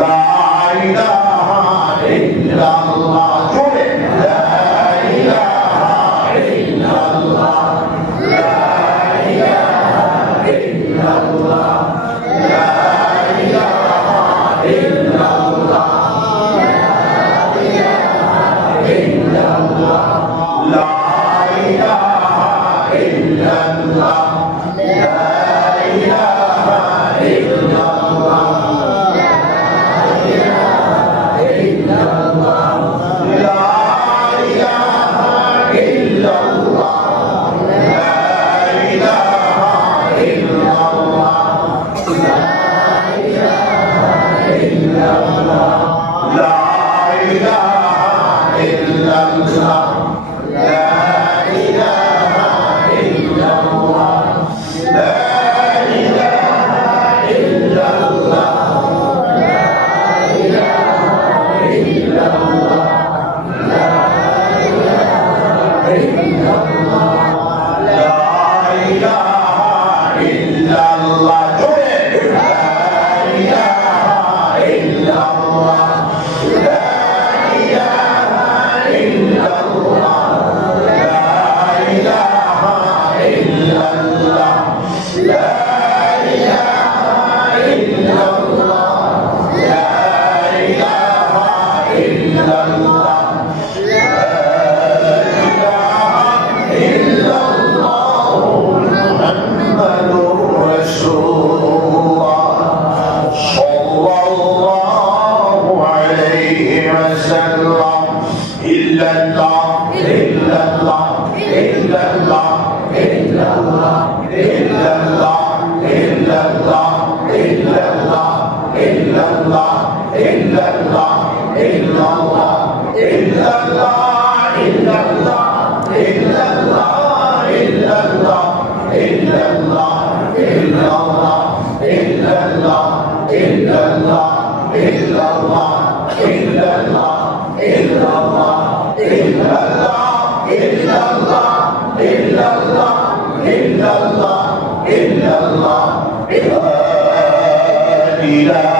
la ilaha illallah Yeah.